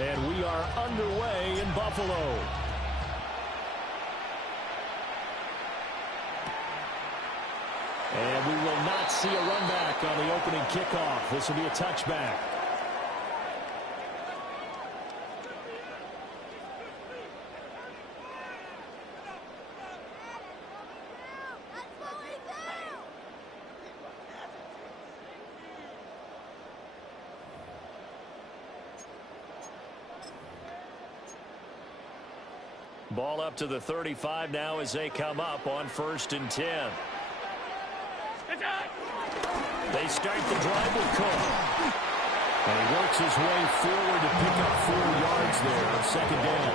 And we are underway in Buffalo. And we will not see a run back on the opening kickoff. This will be a touchback. Ball up to the 35 now as they come up on 1st and 10. They start the drive with Cook. And he works his way forward to pick up 4 yards there on 2nd down.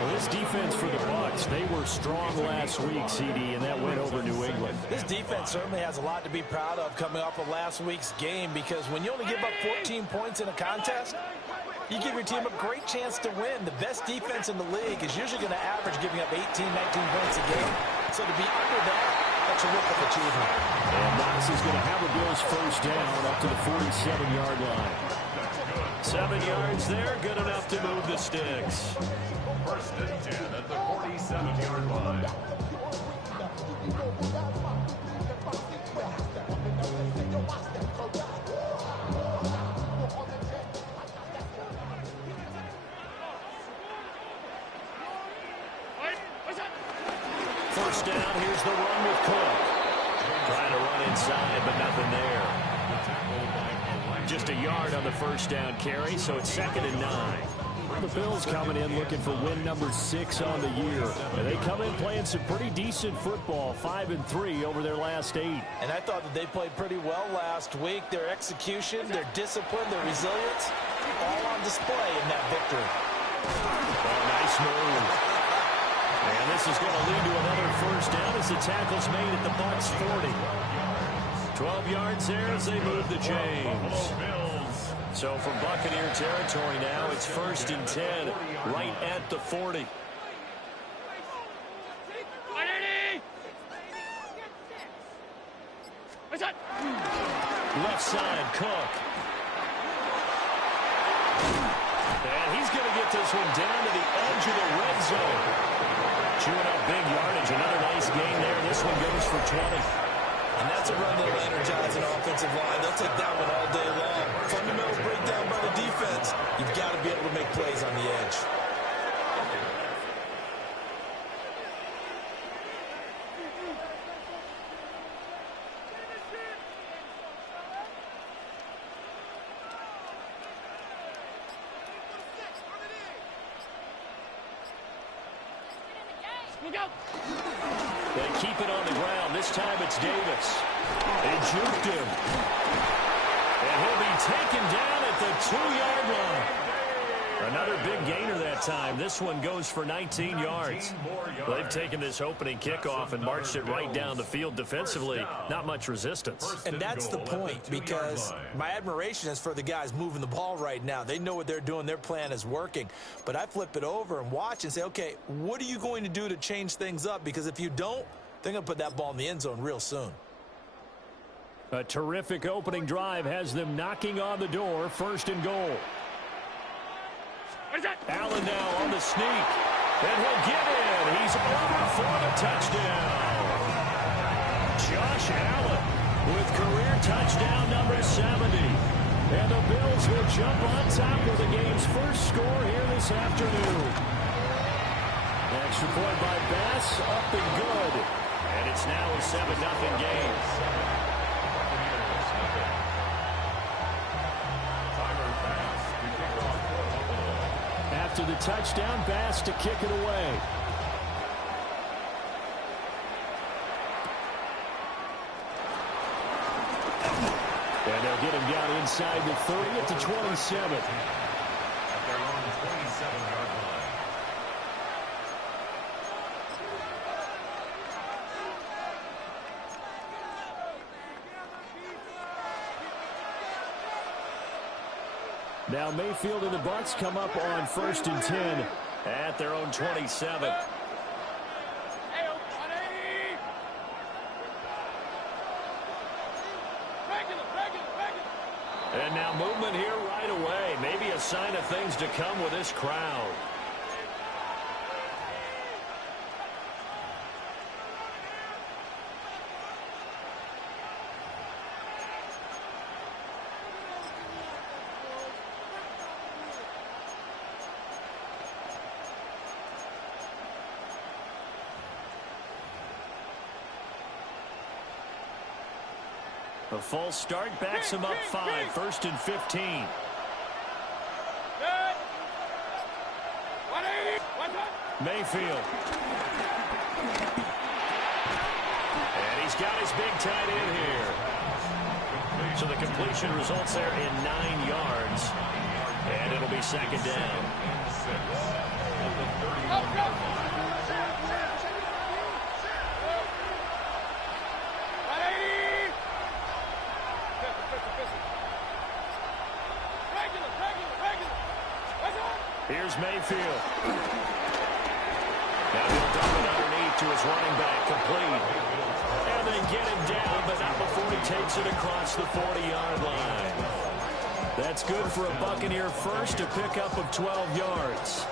Well, this defense for the Bucs, they were strong last week, CD, and that went over New England. This defense certainly has a lot to be proud of coming off of last week's game, because when you only give up 14 points in a contest, you give your team a great chance to win. The best defense in the league is usually going to average giving up 18, 19 points a game. So to be under that, that's a terrific achievement. And Bucs is going to have a Bills 1st down up to the 47-yard line. 7 yards there, good enough to move the sticks. 1st and 10 at the 47-yard line. First down, here's the run with Cook. Trying to run inside, but nothing there. Just a yard on the 1st down carry, so it's 2nd and 9. The Bills coming in looking for win number 6 on the year. And they come in playing some pretty decent football, 5-3 over their last 8. And I thought that they played pretty well last week. Their execution, their discipline, their resilience, all on display in that victory. Oh, nice move. And this is going to lead to another 1st down as the tackle's made at the Bucs 40. 12 yards there as they move the chains. So from Buccaneer territory now, it's 1st and 10 right at the 40. Left side, Cook. And he's going to get this one down to the edge of the red zone. Chewing up big yardage. Another nice gain there. This one goes for 20. And that's a run that'll energize an offensive line. They'll take that one all day long. Fundamental breakdown by the defense. You've got to be able to make plays on the edge. They keep it on the ground. This time it's Davis. They juked him. And he'll be taken down at the 2-yard line. Another big gainer that time. This one goes for 19 yards. They've taken this opening kickoff and marched it right down the field defensively. Not much resistance. And that's the point, because my admiration is for the guys moving the ball right now. They know what they're doing. Their plan is working. But I flip it over and watch and say, okay, what are you going to do to change things up? Because if you don't, they're going to put that ball in the end zone real soon. A terrific opening drive has them knocking on the door. 1st and goal. Allen now on the sneak. And he'll get in. He's over for the touchdown. Josh Allen with career touchdown number 70. And the Bills will jump on top of the game's first score here this afternoon. Extra point by Bass, up and good. And it's now a 7-0 game. After the touchdown, Bass to kick it away. And they'll get him down inside the 30 at the 27. At their own 27-yard line. Now Mayfield and the Bucs come up on 1st and 10 at their own 27. And now movement here right right away. Maybe a sign of things to come with this crowd. A false start backs him up 5, 1st and 15. Mayfield. And he's got his big tight end here. So the completion results there in 9 yards. And it'll be 2nd down. Here's Mayfield. Now he'll dump it underneath to his running back, complete. And they get him down, but not before he takes it across the 40-yard line. That's good for a Buccaneer first, a pickup of 12 yards.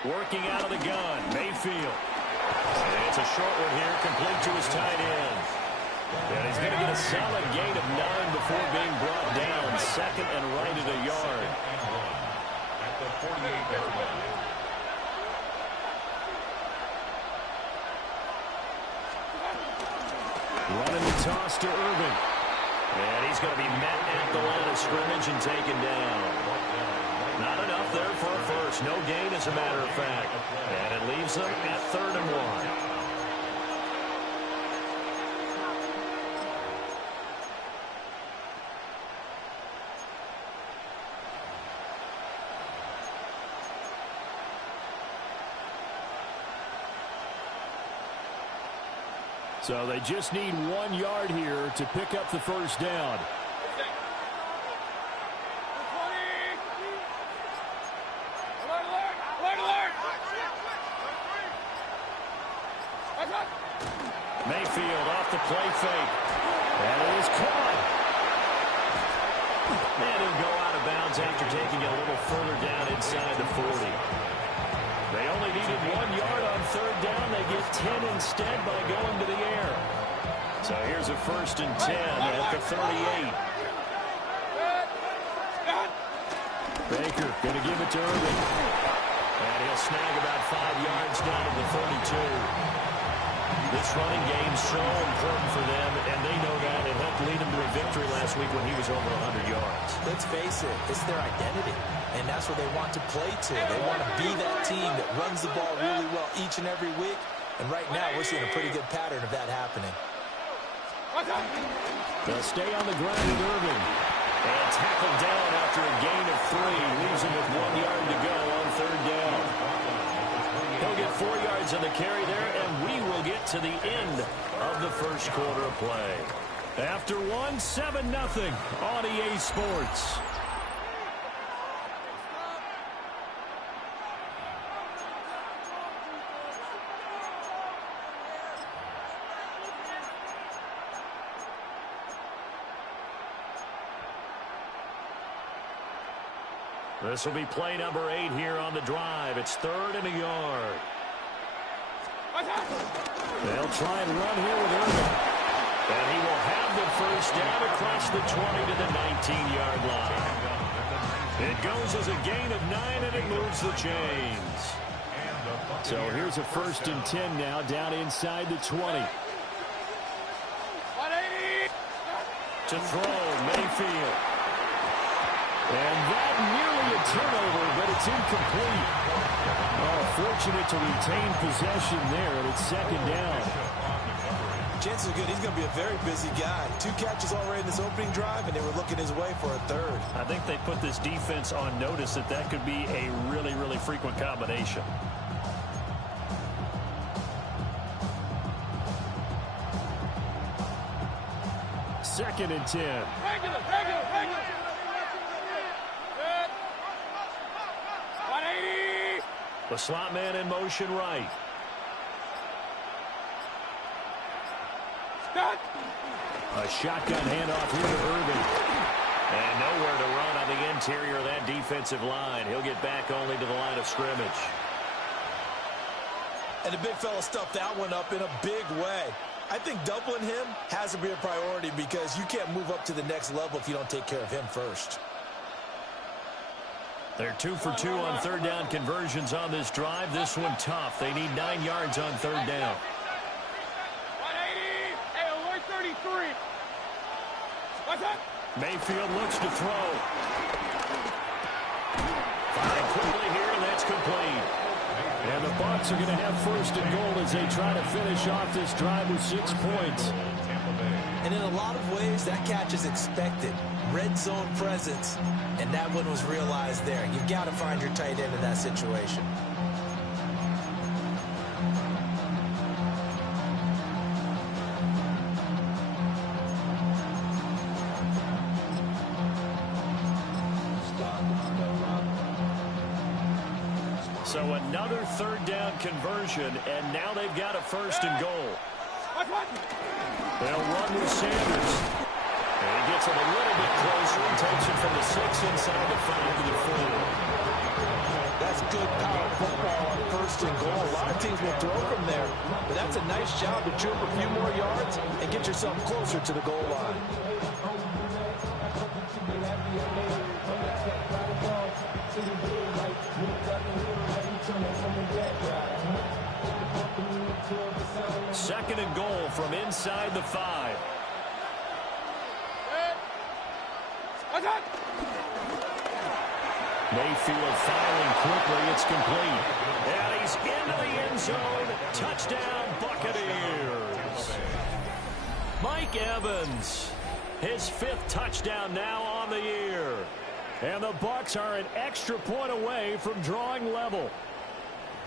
Working out of the gun, Mayfield. And it's a short one here, complete to his tight end. And he's going to get a solid gain of 9 before being brought down. 2nd and right at a yard. At the 48-yard line. Running the toss to Irvin. And he's going to be met at the line of scrimmage and taken down. Not enough there for a first. No gain, as a matter of fact. And it leaves them at 3rd and 1. So they just need 1 yard here to pick up the first down. Mayfield off the play fake. And it is caught. And he'll go out of bounds after taking it a little further down inside the 40. They only needed 1 yard on 3rd down. They get 10 instead by going to the air. So here's a 1st and 10 at the 38. Baker going to give it to Irvin. And he'll snag about 5 yards down to the 32. This running game's so important for them, and they know that. It helped lead them to a victory last week when he was over 100 yards. Let's face it, it's their identity, and that's what they want to play to. They want to be that team that runs the ball really well each and every week, and right now we're seeing a pretty good pattern of that happening. They'll stay on the ground with Irvin. And tackled down after a gain of 3, leaves him with 1 yard to go on 3rd down. He'll get 4 yards on the carry there, and we will get to the end of the first quarter of play. After 1, 7-0 on EA Sports. This will be play number 8 here on the drive. It's 3rd and a yard. They'll try and run here with Irvin. And he will have the first down across the 20 to the 19-yard line. It goes as a gain of 9, and it moves the chains. So here's a 1st and 10 now, down inside the 20. To throw, Mayfield. And that nearly a turnover, but it's incomplete. Oh, fortunate to retain possession there, and it's 2nd down. Chances are good he's going to be a very busy guy. 2 catches already in this opening drive, and they were looking his way for a 3rd. I think they put this defense on notice that that could be a really, really frequent combination. 2nd and 10. Regular. Good. 180. The slot man in motion right. Stop. A shotgun handoff here to Irving. And nowhere to run on the interior of that defensive line. He'll get back only to the line of scrimmage. And the big fella stuffed that one up in a big way. I think doubling him has to be a priority because you can't move up to the next level if you don't take care of him first. They're 2 for 2 on 3rd down conversions on this drive. This one tough. They need 9 yards on 3rd down. 180. Hey, alert 33. What's up? Mayfield looks to throw. Firing quickly here, and that's complete. And the Bucs are going to have 1st and goal as they try to finish off this drive with 6 points. And in a lot of ways, that catch is expected. Red zone presence, and that one was realized there. You've got to find your tight end in that situation. So another 3rd down conversion, and now they've got a 1st and goal. They'll run with Sanders. And he gets it a little bit closer and takes it from the 6 inside the 5 to the 4. That's good power football on 1st and goal. A lot of teams will throw from there, but that's a nice job to chew up a few more yards and get yourself closer to the goal line. Second and goal from inside the 5. Mayfield firing quickly. It's complete. And he's into the end zone. Touchdown, Buccaneers. Mike Evans, his 5th touchdown now on the year. And the Bucs are an extra point away from drawing level.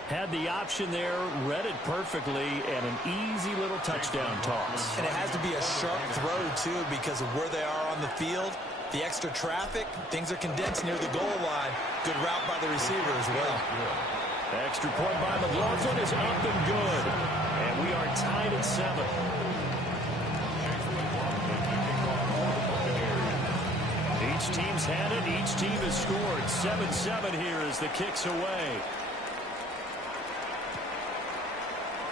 Had the option there, read it perfectly, and an easy little touchdown toss. And it has to be a sharp throw, too, because of where they are on the field. The extra traffic, things are condensed near the goal line. Good route by the receiver as well. Extra point by McLaughlin is up and good. And we are tied at 7. Each team's had it. Each team has scored. 7-7 here as the kick's away.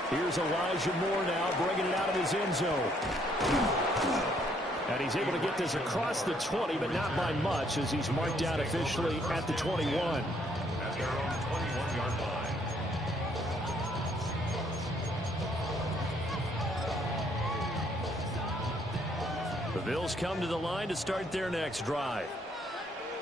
Here's Elijah Moore now, bringing it out of his end zone. And he's able to get this across the 20, but not by much, as he's marked out officially at the 21. At their own 21-yard line. The Bills come to the line to start their next drive.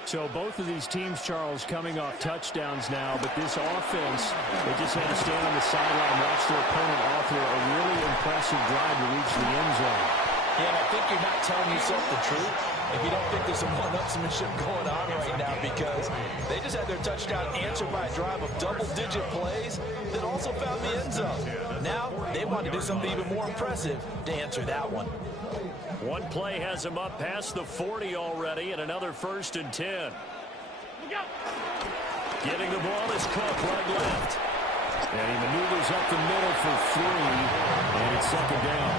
So both of these teams, Charles, coming off touchdowns now, but this offense, they just had to stand on the sideline and watch their opponent offer a really impressive drive to reach the end zone. Yeah, I think you're not telling yourself the truth if you don't think there's some one-upsmanship going on right now, because they just had their touchdown answered by a drive of double-digit plays that also found the end zone. Now they want to do something even more impressive to answer that one. One play has him up past the 40 already, and another 1st and 10. Getting the ball is Cook right left. And he maneuvers up the middle for 3, and it's 2nd down.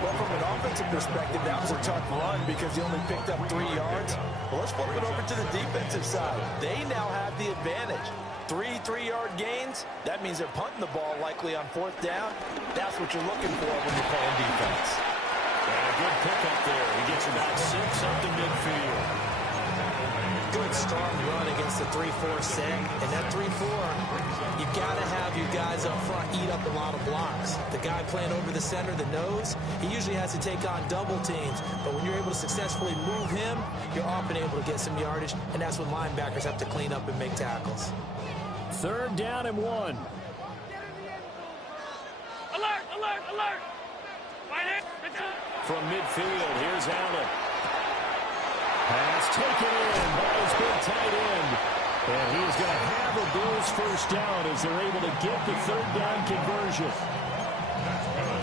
Well, from an offensive perspective, that was a tough run because he only picked up 3 yards. Well, let's flip it over to the defensive side. They now have the advantage. 3 3-yard gains, that means they're punting the ball likely on 4th down. That's what you're looking for when you're playing defense. And a good pickup there. He gets about 6 up to midfield. Good, strong run against the 3-4 set. And that 3-4, you've got to have your guys up front eat up a lot of blocks. The guy playing over the center, the nose, he usually has to take on double teams. But when you're able to successfully move him, you're often able to get some yardage. And that's when linebackers have to clean up and make tackles. 3rd down and 1. Alert, alert, alert. From midfield, here's Allen. Pass taken in by his big tight end. And he is going to have a Bills 1st down as they're able to get the 3rd down conversion.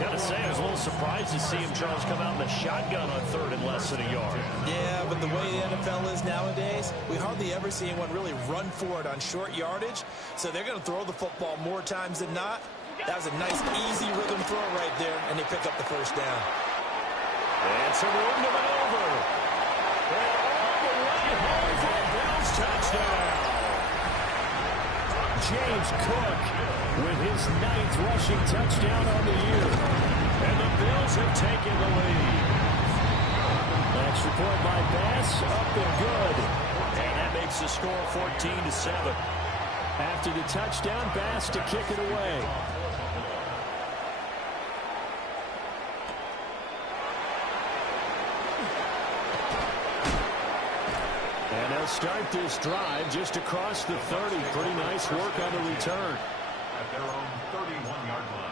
got to say, I was a little surprised to see him, Charles, come out in the shotgun on third and less than a yard. Yeah, but the way the NFL is nowadays, we hardly ever see anyone really run for it on short yardage. So they're going to throw the football more times than not. That was a nice, easy rhythm throw right there, and they pick up the first down. And some room to maneuver. And all the way home for a Bills touchdown. James Cook with his 9th rushing touchdown on the year. And the Bills have taken the lead. Extra point by Bass, up and good. And that makes the score 14-7. After the touchdown, Bass to kick it away. And they'll start this drive just across the 30. Pretty nice work on the return. At their own 31-yard line.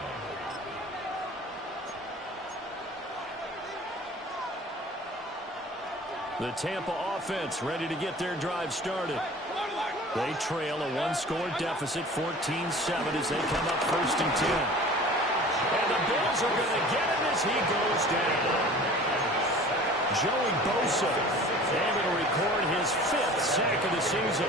The Tampa offense ready to get their drive started. They trail a one-score deficit, 14-7, as they come up 1st and 10. And the Bills are going to get him as he goes down. Joey Bosa able to record his 5th sack of the season.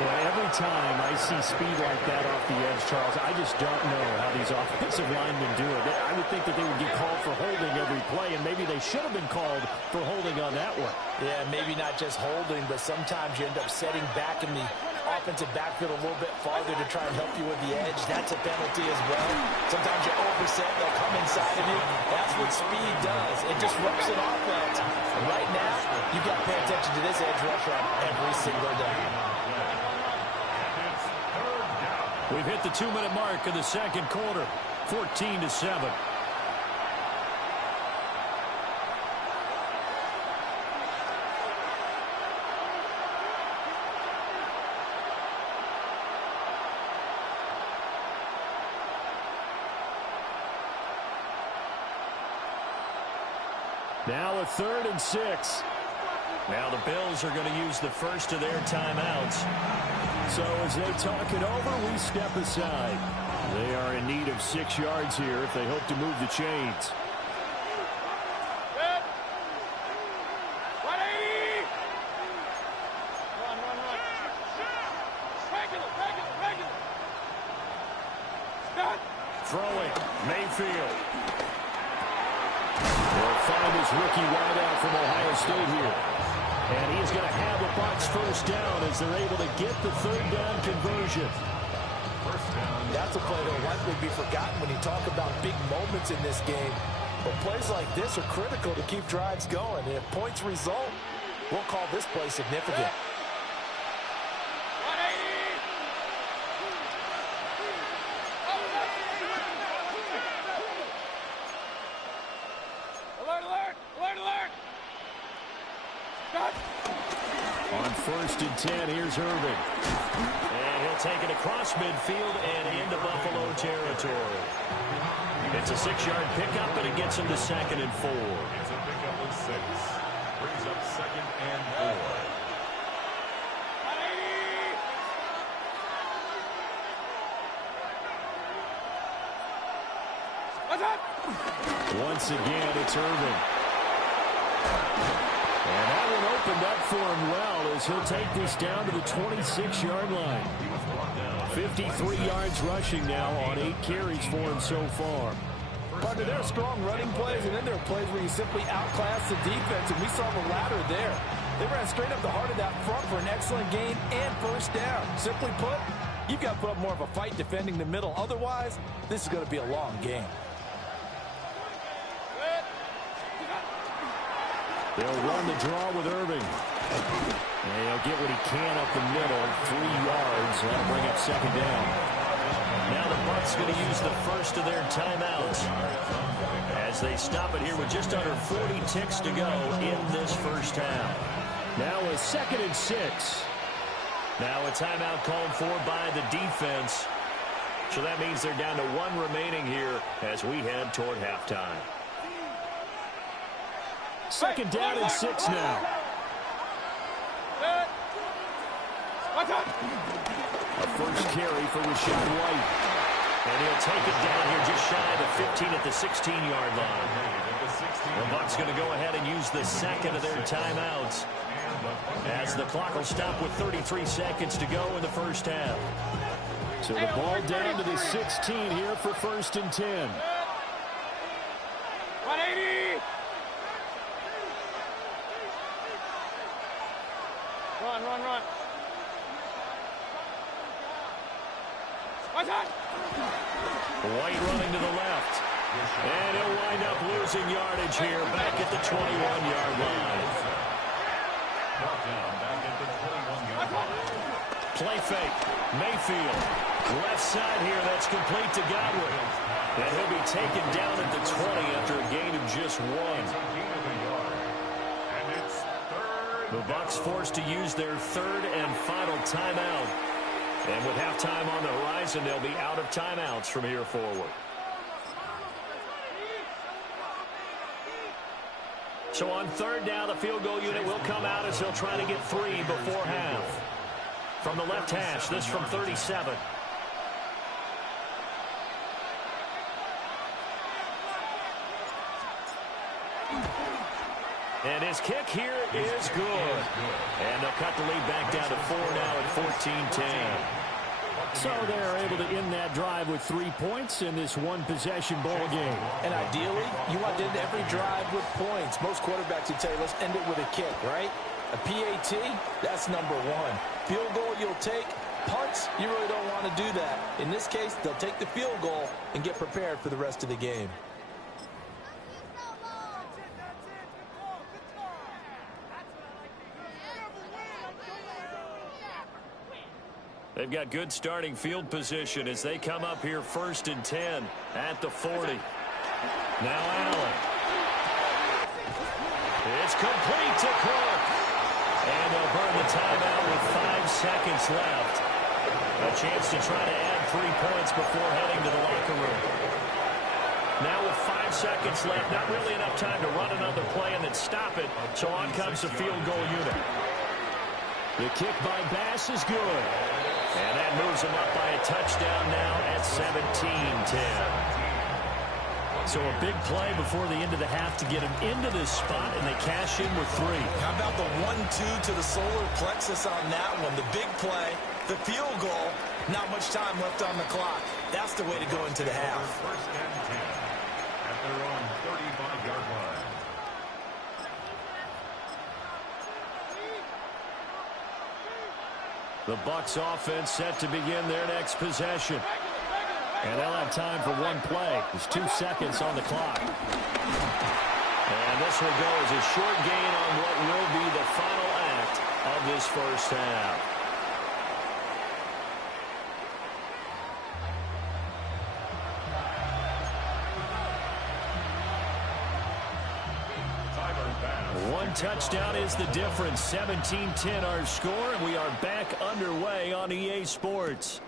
Well, every time I see speed like that off the edge, Charles, I just don't know how these offensive linemen do it. I would think that they would get called for holding every play, and maybe they should have been called for holding on that one. Yeah, maybe not just holding, but sometimes you end up setting back in the offensive backfield a little bit farther to try and help you with the edge. That's a penalty as well. Sometimes you overset, they'll come inside of you. That's what speed does. It disrupts an offense. And right now, you've got to pay attention to this edge rusher on every single down. We've hit the 2-minute mark of the second quarter, 14-7. Now a 3rd and 6. Now the Bills are going to use the first of their timeouts. So as they talk it over, we step aside. They are in need of 6 yards here if they hope to move the chains. Good. 180. Run. Regular. Stop. Throwing, Mayfield. They'll find his rookie wideout from Ohio State here. And he's going to have a Bucs first down as they're able to get the 3rd down conversion. First down. That's a play that will likely be forgotten when you talk about big moments in this game. But plays like this are critical to keep drives going. And if points result, we'll call this play significant. 180. Alert. Stop. On 1st and 10, here's Irving. And he'll take it across midfield and into Buffalo territory. It's a 6-yard pickup, and it gets him to 2nd and 4. It's a pickup of 6. Brings up 2nd and 4. 180. What's up? Once again, it's Irving. And that one opened up for him well as he'll take this down to the 26-yard line. 53 yards rushing now on 8 carries for him so far. Partner, there are strong running plays, and then there are plays where you simply outclass the defense, and we saw the latter there. They ran straight up the heart of that front for an excellent gain and first down. Simply put, you've got to put up more of a fight defending the middle. Otherwise, this is going to be a long game. They'll run the draw with Irving. And he'll get what he can up the middle, 3 yards. That'll bring up 2nd down. Now the Bucs going to use the first of their timeouts as they stop it here with just under 40 ticks to go in this first half. Now a 2nd and 6. Now a timeout called for by the defense. So that means they're down to 1 remaining here as we head toward halftime. 2nd down and 6 now. What's up? A first carry for Rashad White. And he'll take it down here just shy of the 15 at the 16-yard line. The Bucs going to go ahead and use the second of their timeouts, as the clock will stop with 33 seconds to go in the first half. So the ball down to the 16 here for 1st and 10. 180. Run, run, run. What's that? White running to the left. And he'll wind up losing yardage here back at the 21-yard line. Play fake. Mayfield. Left side here. That's complete to Gywu. And he'll be taken down at the 20 after a gain of just 1. The Bucs forced to use their third and final timeout. And with halftime on the horizon, they'll be out of timeouts from here forward. So on third down, the field goal unit will come out as he'll try to get 3 before half. From the left hash, this from 37. And his kick here is good. And they'll cut the lead back down to 4 now at 14-10. So they're able to end that drive with 3 points in this one-possession ball game. And ideally, you want to end every drive with points. Most quarterbacks would tell you, let's end it with a kick, right? A PAT, that's number 1. Field goal you'll take. Punts, you really don't want to do that. In this case, they'll take the field goal and get prepared for the rest of the game. They've got good starting field position as they come up here 1st and 10 at the 40. Now Allen. It's complete to Cook. And they'll burn the timeout with 5 seconds left. A chance to try to add 3 points before heading to the locker room. Now with 5 seconds left, not really enough time to run another play and then stop it. So on comes the field goal unit. The kick by Bass is good. And that moves them up by a touchdown now at 17-10. So a big play before the end of the half to get them into this spot, and they cash in with 3. How about the 1-2 to the solar plexus on that one? The big play, the field goal, not much time left on the clock. That's the way to go into the half. First and 10 at their own 35-yard line. The Bucs offense set to begin their next possession. And they'll have time for 1 play. There's 2 seconds on the clock. And this will go as a short gain on what will be the final act of this first half. One touchdown is the difference. 17-10 our score, and we are back underway on EA Sports.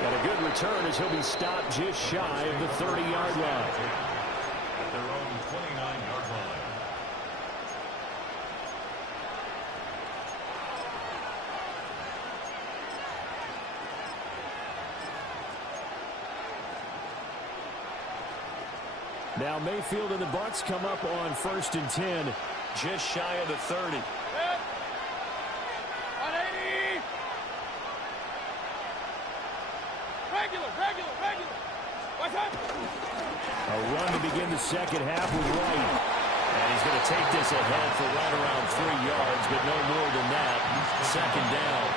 Got a good return as he'll be stopped just shy of the 30-yard line. At their own 29-yard line. Now Mayfield and the Bucs come up on 1st and 10. Just shy of the 30. 180. Regular. What's that? A run to begin the second half with White. And he's going to take this ahead for right around 3 yards, but no more than that. Second down.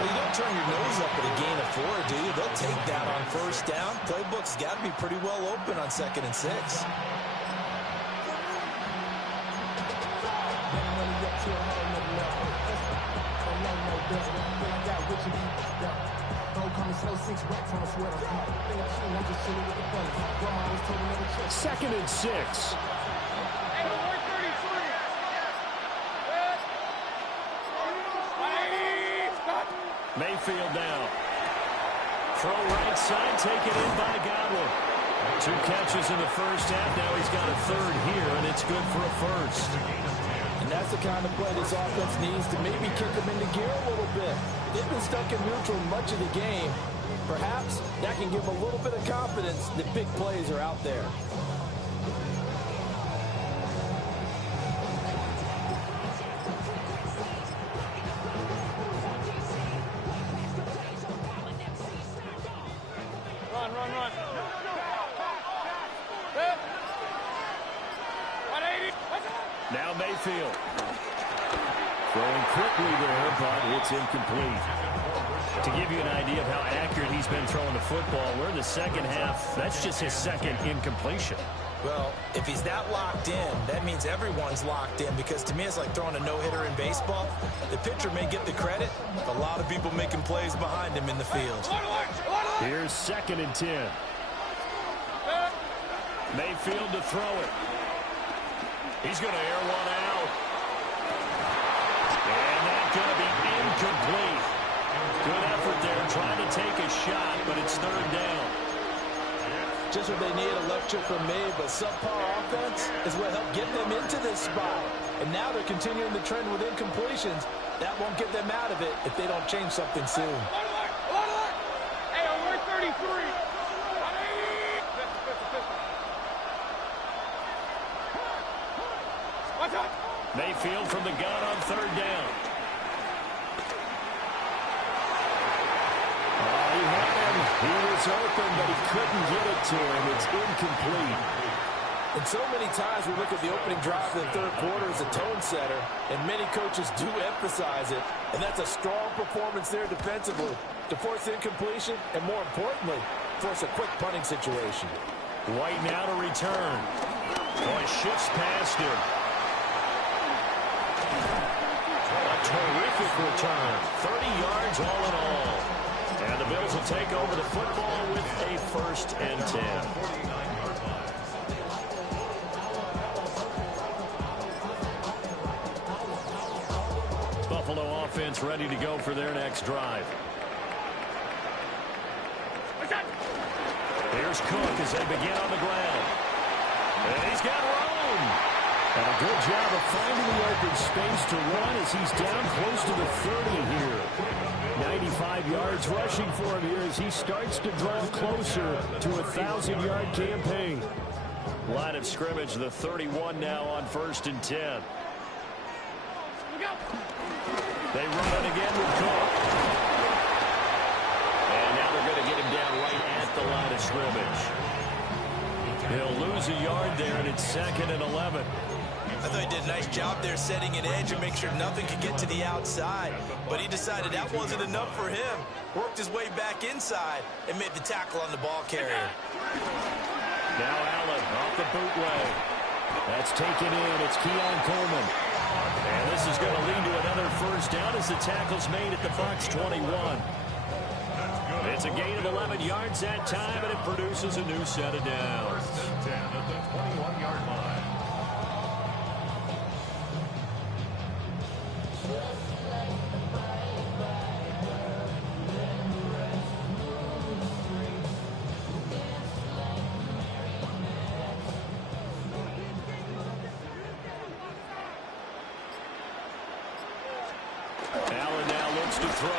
Well, you don't turn your nose up at a gain of 4, do you? They'll take that on first down. Playbook's got to be pretty well open on 2nd and 6. Second and 6. Mayfield now. Throw right side, taken in by Gywu. 2 catches in the first half. Now he's got a 3rd here, and it's good for a 1st. And that's the kind of play this offense needs to maybe kick them into gear a little bit. They've been stuck in neutral much of the game. Perhaps that can give them a little bit of confidence that big plays are out there. Run. Now Mayfield. Throwing quickly there, but it's incomplete. To give you an idea of how accurate he's been throwing the football, we're in the second half. That's just his second incompletion. Well, if he's that locked in, that means everyone's locked in, because to me it's like throwing a no-hitter in baseball. The pitcher may get the credit, but a lot of people making plays behind him in the field. Here's 2nd and 10. Mayfield to throw it. He's going to air one out. And that's going to be incomplete. Good effort there trying to take a shot, but it's 3rd down. Just what they need, a left chip from me, but subpar offense is what helped get them into this spot. And now they're continuing the trend with incompletions. That won't get them out of it if they don't change something soon. Hey, we're 33. Watch out. Mayfield from the gun on 3rd down. He had him. He was open, but he couldn't get it to him. It's incomplete. And so many times we look at the opening drive of the 3rd quarter as a tone setter, and many coaches do emphasize it. And that's a strong performance there defensively to force incompletion and, more importantly, force a quick punting situation. White now to return. Boy, shifts past him. A terrific return. 30 yards all in all. And the Bills will take over the football with a 1st and 10. Buffalo offense ready to go for their next drive. Here's Cook as they begin on the ground. And he's got room. And a good job of finding the open space to run as he's down close to the 30 here. 95 yards rushing for him here as he starts to draw closer to a 1,000-yard campaign. Line of scrimmage, the 31 now on 1st and 10. They run it again with Cook. And now they're going to get him down right at the line of scrimmage. He'll lose a yard there, and it's 2nd and 11. I thought he did a nice job there setting an edge and make sure nothing could get to the outside. But he decided that wasn't enough for him. Worked his way back inside and made the tackle on the ball carrier. Now Allen off the bootleg. That's taken in. It's Keon Coleman. And this is going to lead to another 1st down as the tackle's made at the Bucs 21. It's a gain of 11 yards that time, and it produces a new set of downs. 10 at the 21-yard line. Allen now looks to throw.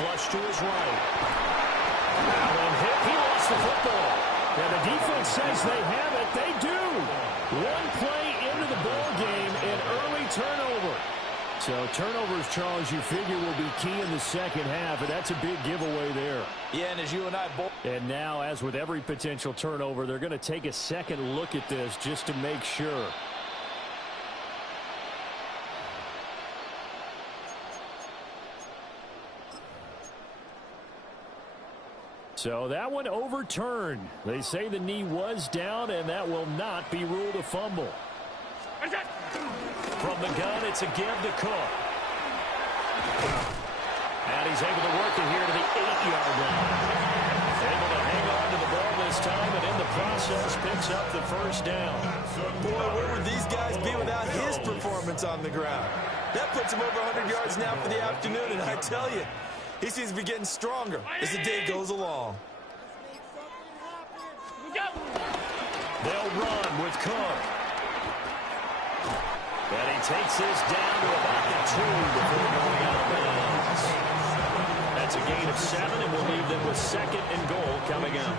Flush to his right. Allen hit. He lost the football. And the defense says they have it. They do. One play into the ball game, an early turnover. So turnovers, Charles, you figure will be key in the second half, and that's a big giveaway there. Yeah, and as you and I both... And now, as with every potential turnover, they're going to take a second look at this just to make sure. So that one overturned. They say the knee was down, and that will not be ruled a fumble. From the gun, it's a give to Cook. And he's able to work it here to the 8-yard line. Able to hang on to the ball this time, and in the process picks up the 1st down. Boy, where would these guys be without his performance on the ground? That puts him over 100 yards now for the afternoon, and I tell you, he seems to be getting stronger as the day goes along. They'll run with Cook. And he takes this down to about the 2 before going out of bounds. gain of 7, and will leave them with 2nd and goal coming up.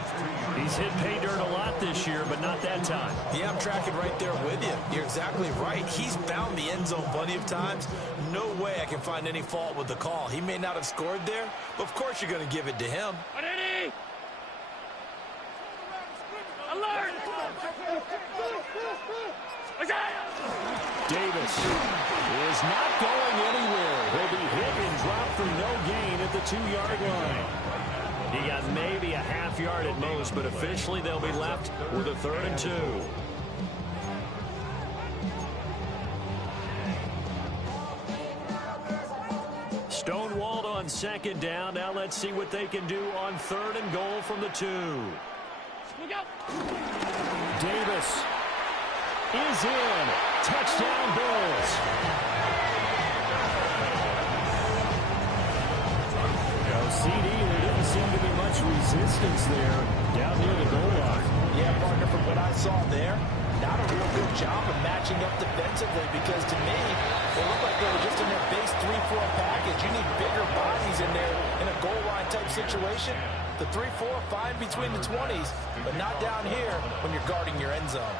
He's hit pay dirt a lot this year, but not that time. Yeah, I'm tracking right there with you. You're exactly right. He's found the end zone plenty of times. No way I can find any fault with the call. He may not have scored there, but of course you're going to give it to him. Alert! Davis is not going anywhere. He'll be hit and dropped for no gain at the 2-yard line. He got maybe a half yard at most, but officially they'll be left with a 3rd and 2. Stonewalled on 2nd down. Now let's see what they can do on 3rd and goal from the 2. Davis is in. Touchdown, Bills. CD, there didn't seem to be much resistance there down near the goal line. Yeah, partner, from what I saw there, not a real good job of matching up defensively, because to me, they looked like they were just in their base 3-4 package. You need bigger bodies in there in a goal line type situation. The 3-4, fine between the 20s, but not down here when you're guarding your end zone.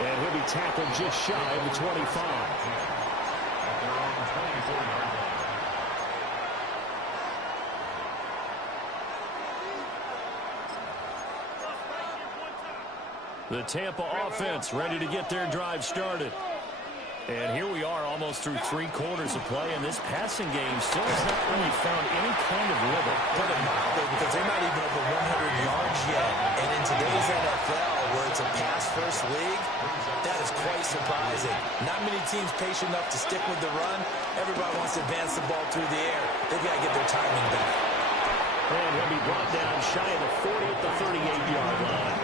And he'll be tackled just shy of the 25. The Tampa offense ready to get their drive started. And here we are almost through 3 quarters of play, and this passing game still has not really found any kind of rhythm. Put it mildly, because they're not even over 100 yards yet. And in today's NFL, where it's a pass-first league, that is quite surprising. Not many teams patient enough to stick with the run. Everybody wants to advance the ball through the air. They've got to get their timing back. And he'll be brought down shy of the 40 at the 38-yard line.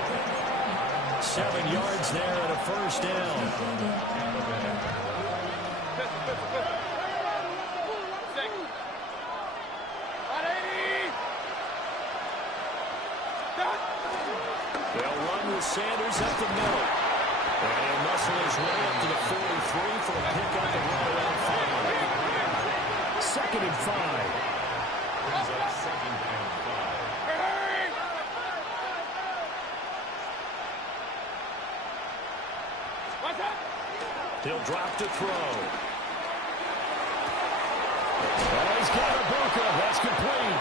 7 yards there and a 1st down. They'll run with Sanders up the middle. And he'll muscle his way up to the 43 for a pickup and run around 5. 2nd and 5. He'll drop to throw. Oh, he's got a Bucs. That's complete.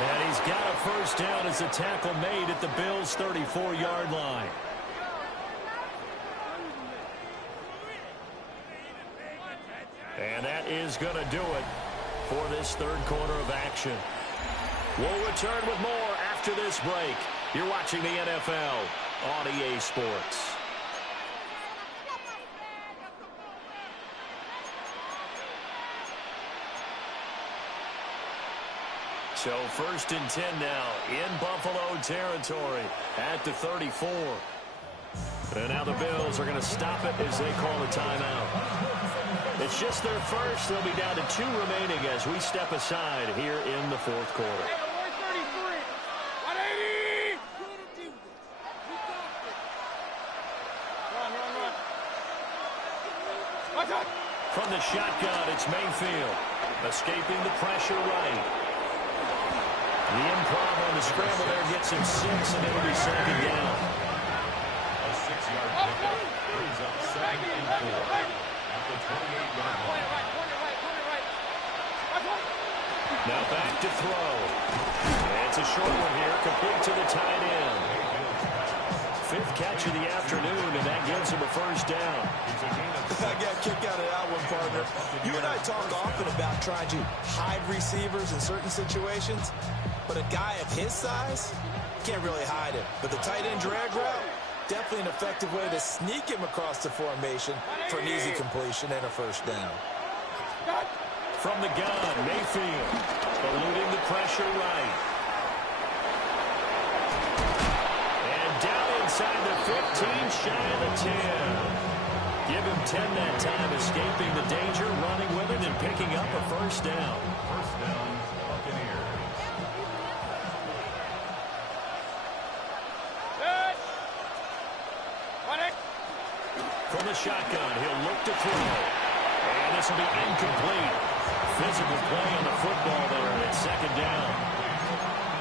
And he's got a 1st down as a tackle made at the Bills' 34-yard line. And that is going to do it for this 3rd quarter of action. We'll return with more after this break. You're watching the NFL on EA Sports. So 1st and 10 now in Buffalo territory at the 34. And now the Bills are going to stop it as they call a timeout. It's just their first. They'll be down to 2 remaining as we step aside here in the 4th quarter. From the shotgun, it's Mayfield. Escaping the pressure right. The improv on the scramble there gets him 6, and it'll be 2nd down. A 6-yard pickup brings up 2nd and 4 at the 28-yard line. Now back to throw. And it's a short one here, complete to the tight end. 5th catch of the afternoon, and that gives him a 1st down. I got a kick out of that one, partner. You and I talk often about trying to hide receivers in certain situations, but a guy of his size can't really hide him. But the tight end drag route, definitely an effective way to sneak him across the formation for an easy completion and a 1st down. From the gun, Mayfield eluding the pressure right. And down inside the 15, shy of the 10. Give him 10 that time, escaping the danger, running with it, and picking up a 1st down. 1st down, Buccaneers. from the shotgun. He'll look to throw. And this will be incomplete. Physical play on the football there, and it's second down.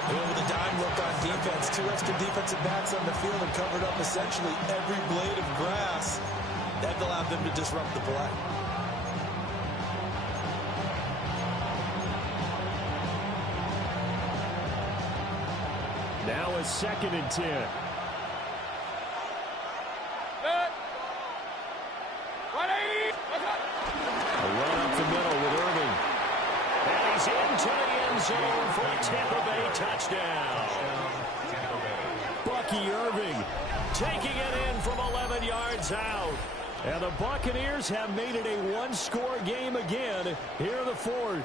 With a dime look on defense, 2 extra defensive backs on the field and covered up essentially every blade of grass. That allowed them to disrupt the play. Now a 2nd and 10. A run up the middle with Irving. And he's into the end zone for a Tampa Bay touchdown. Bucky Irving Taking it in from 11 yards out. And the Buccaneers have made it a one-score game again here in the 4th.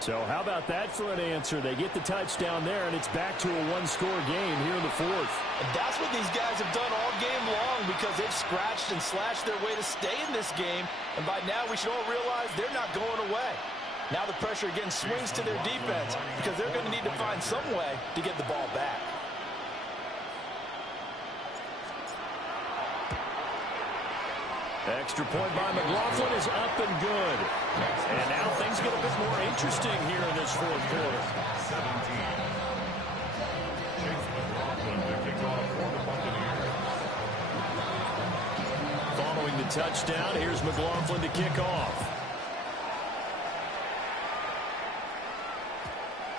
So how about that for an answer? They get the touchdown there, and it's back to a one-score game here in the 4th. And that's what these guys have done all game long because they've scratched and slashed their way to stay in this game. And by now, we should all realize they're not going away. Now the pressure again swings to their defense because they're going to need to find some way to get the ball back. Extra point by McLaughlin is up and good. And now things get a bit more interesting here in this 4th quarter. 17. Chase McLaughlin to kick off for the Buccaneers. Following the touchdown, here's McLaughlin to kick off.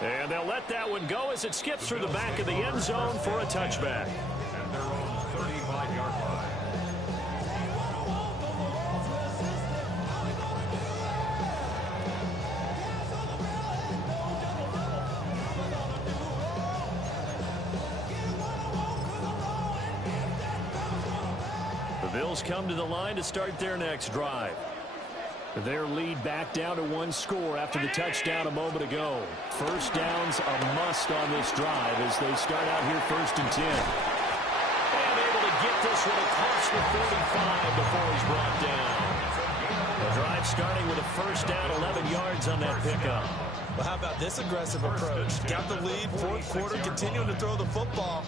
And they'll let that one go as it skips through the back of the end zone for a touchback. And they're on 35-yard line. The Bills come to the line to start their next drive. Their lead back down to one score after the touchdown a moment ago. First down's a must on this drive as they start out here 1st and 10. And able to get this one across the 45 before he's brought down. The drive starting with a first down, 11 yards on that pickup. Well, how about this aggressive approach? Got the lead, 4th quarter, continuing to throw the football.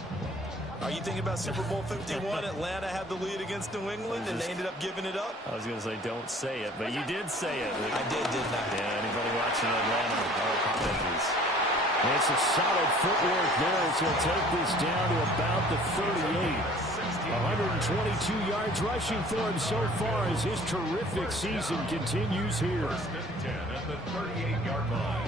Are you thinking about Super Bowl 51? Atlanta had the lead against New England, and they ended up giving it up? I was going to say, don't say it, but you did say it. I didn't I? Yeah, anybody watching Atlanta, our apologies. It's a solid footwork there as he'll take this down to about the 38. 122 yards rushing for him so far as his terrific season continues here. 1st and 10 at the 38-yard line.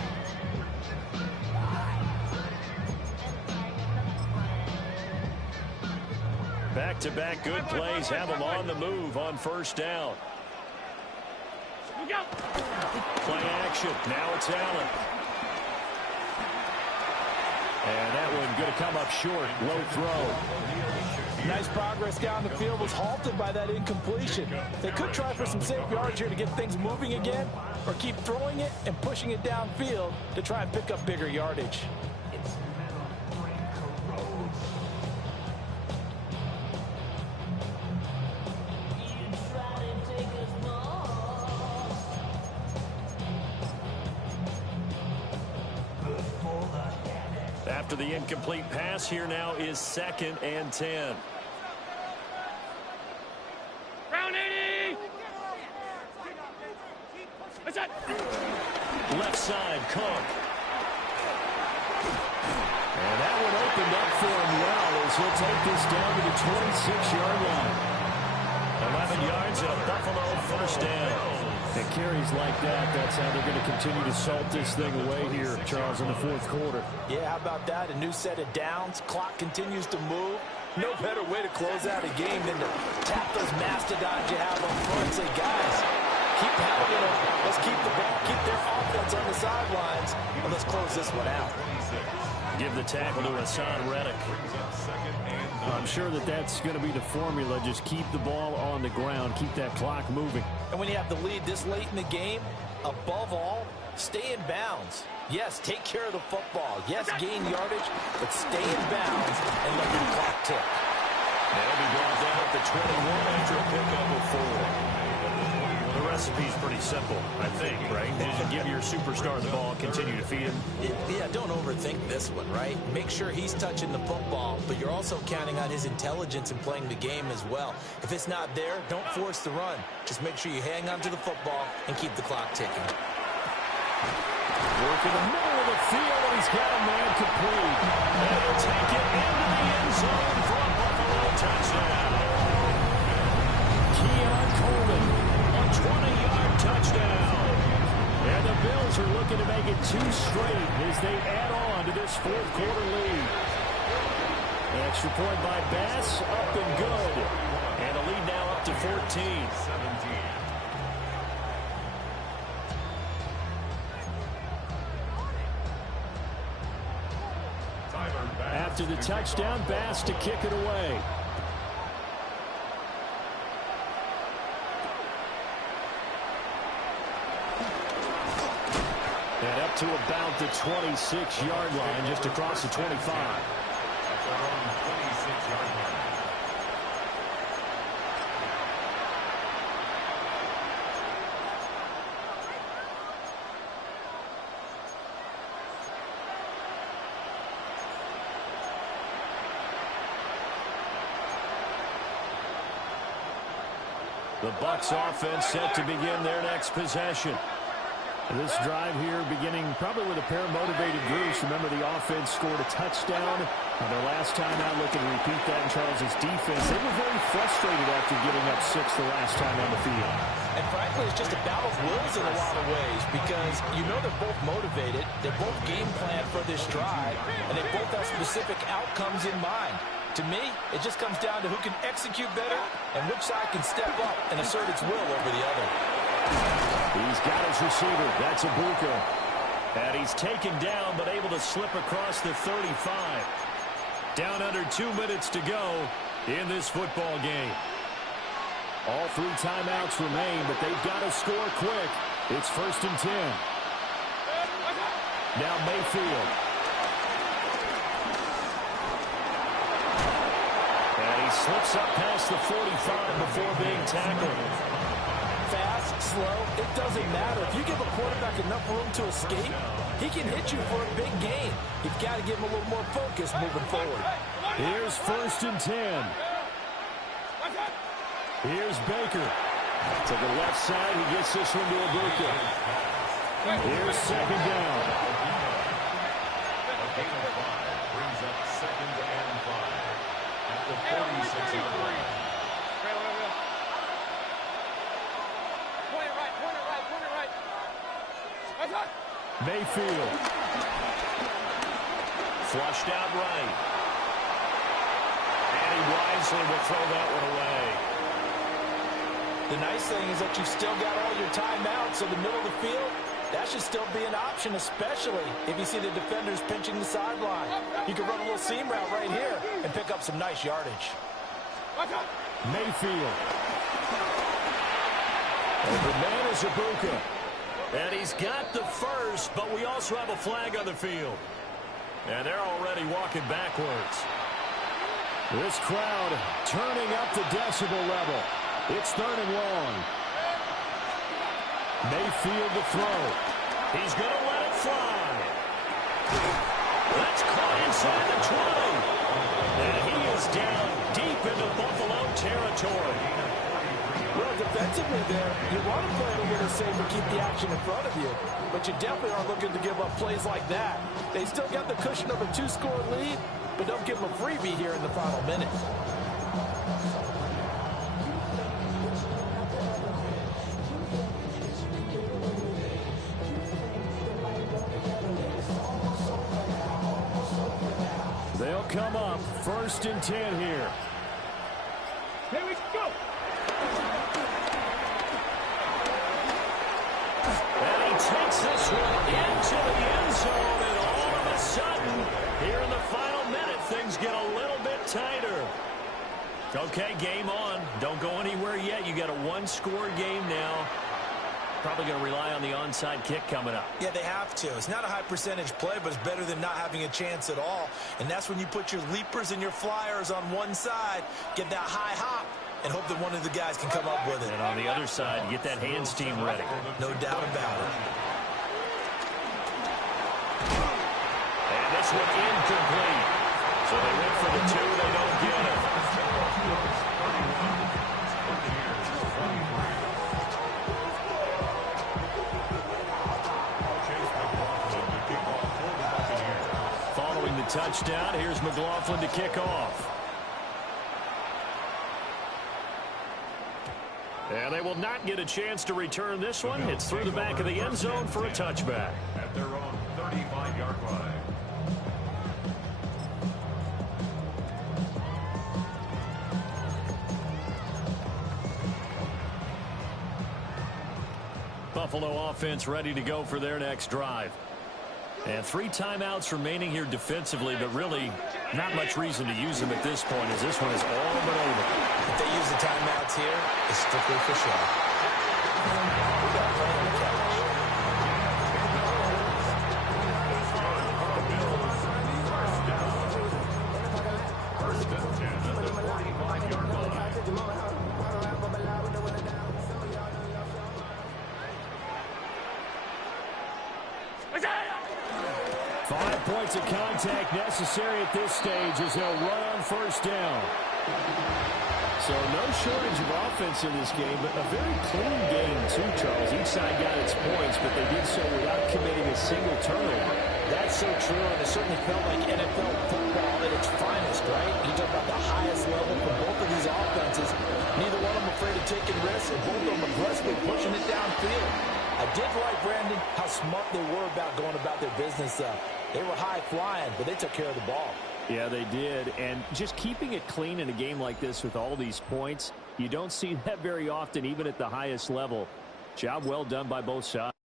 Back-to-back good plays have them on the move on first down. Play action. Now it's Allen. And that one going to come up short. Low throw. Nice progress down the field was halted by that incompletion. They could try for some safe yards here to get things moving again, or keep throwing it and pushing it downfield to try and pick up bigger yardage. After the incomplete pass, here now is 2nd and 10. Round 80! What's that? Left side, Cook. And that one opened up for him well as he'll take this down to the 26-yard line. 11 yards and a Buffalo first down. And carries like that, that's how they're going to continue to salt this thing away here, Charles, in the 4th quarter. Yeah, how about that? A new set of downs. Clock continues to move. No better way to close out a game than to tap those mastodons you have on front and say, guys, keep pounding them. Let's keep the ball, keep their offense on the sidelines, and let's close this one out. Give the tackle to Hassan Reddick. I'm sure that that's going to be the formula. Just keep the ball on the ground. Keep that clock moving. And when you have the lead this late in the game, above all, stay in bounds. Yes, take care of the football. Yes, gain yardage, but stay in bounds and let the clock tick. They'll be brought down at the 21 after a pickup of 4. the recipe's pretty simple, I think, right? You just give your superstar the ball, continue to feed him. Yeah, don't overthink this one, right? Make sure he's touching the football, but you're also counting on his intelligence in playing the game as well. If it's not there, don't force the run. Just make sure you hang on to the football and keep the clock ticking. Work in the middle of the field, and he's got a man complete. And he'll take it into the end zone for a Buffalo touchdown. Keon Coleman, a 20-yard touchdown. And the Bills are looking to make it 2 straight as they add on to this fourth-quarter lead. Extra point by Bass, up and good. And a lead now up to 14. After the touchdown, Bass to kick it away. And up to about the 26-yard line, just across the 25. At their own 26-yard line. The Bucs offense set to begin their next possession. This drive here beginning probably with a pair of motivated groups. Remember, the offense scored a touchdown on their last time out. Looking to repeat that in Charles's defense. They were very frustrated after giving up 6 the last time on the field. And frankly, it's just a battle of wills in a lot of ways because you know they're both motivated. They're both game planned for this drive, and they both have specific outcomes in mind. To me, it just comes down to who can execute better and which side can step up and assert its will over the other. He's got his receiver. That's Ibuka. And he's taken down but able to slip across the 35. Down under 2 minutes to go in this football game. All 3 timeouts remain, but they've got to score quick. It's 1st and 10. Now Mayfield. And he slips up past the 45 before being tackled. Fast, slow, it doesn't matter. If you give a quarterback enough room to escape, he can hit you for a big gain. You've got to give him a little more focus moving forward. Here's 1st and 10. Here's Baker. To the left side, he gets this one to Ibuka. Here's 2nd down. A gain of 5 brings up 2nd and 5 at the 46-yard line. Mayfield. Flushed out right. And he wisely will throw that one away. The nice thing is that you've still got all your timeouts, so the middle of the field, that should still be an option, especially if you see the defenders pinching the sideline. You can run a little seam route right here and pick up some nice yardage. Mayfield. And the man is Ibuka. And he's got the first, but we also have a flag on the field. And they're already walking backwards. This crowd turning up the decibel level. It's 3rd and long. Mayfield to throw. He's going to let it fly. That's caught inside the 20. And he is down deep into Buffalo territory. Well, defensively there, you want to play a little safe and keep the action in front of you. But you definitely aren't looking to give up plays like that. They still got the cushion of a 2-score lead, but don't give them a freebie here in the final minute. They'll come up 1st and 10 here. Here we go. And he takes this one into the end zone, and all of a sudden, here in the final minute, things get a little bit tighter. Okay, game on. Don't go anywhere yet. You got a 1-score game now. Probably going to rely on the onside kick coming up. Yeah, they have to. It's not a high percentage play, but it's better than not having a chance at all. And that's when you put your leapers and your flyers on one side, get that high hop, and hope that one of the guys can come up with it. And on the other side, get that hands team ready. No doubt about it. And this one incomplete. So they went for the 2, they don't get it. Following the touchdown, here's McLaughlin to kick off. And they will not get a chance to return this one. It's through the back of the end zone for a touchback. At their own 35-yard line. Buffalo offense ready to go for their next drive. And 3 timeouts remaining here defensively, but really not much reason to use them at this point as this one is all but over. If they use the timeouts here, it's strictly for show. We got plenty on the couch. First and 10 at the 45-yard line. 5 points of contact necessary at this stage as they'll run on first down. So no shortage of offense in this game, but a very clean game too, Charles. Each side got its points, but they did so without committing a single turnover. That's so true, and it certainly felt like NFL football at its finest, right? You talk about the highest level for both of these offenses. Neither one of them afraid of taking risks, and both of them aggressively pushing it downfield. I did like, Brandon, how smart they were about going about their business. They were high flying, but they took care of the ball. Yeah, they did. And just keeping it clean in a game like this with all these points, you don't see that very often, even at the highest level. Job well done by both sides.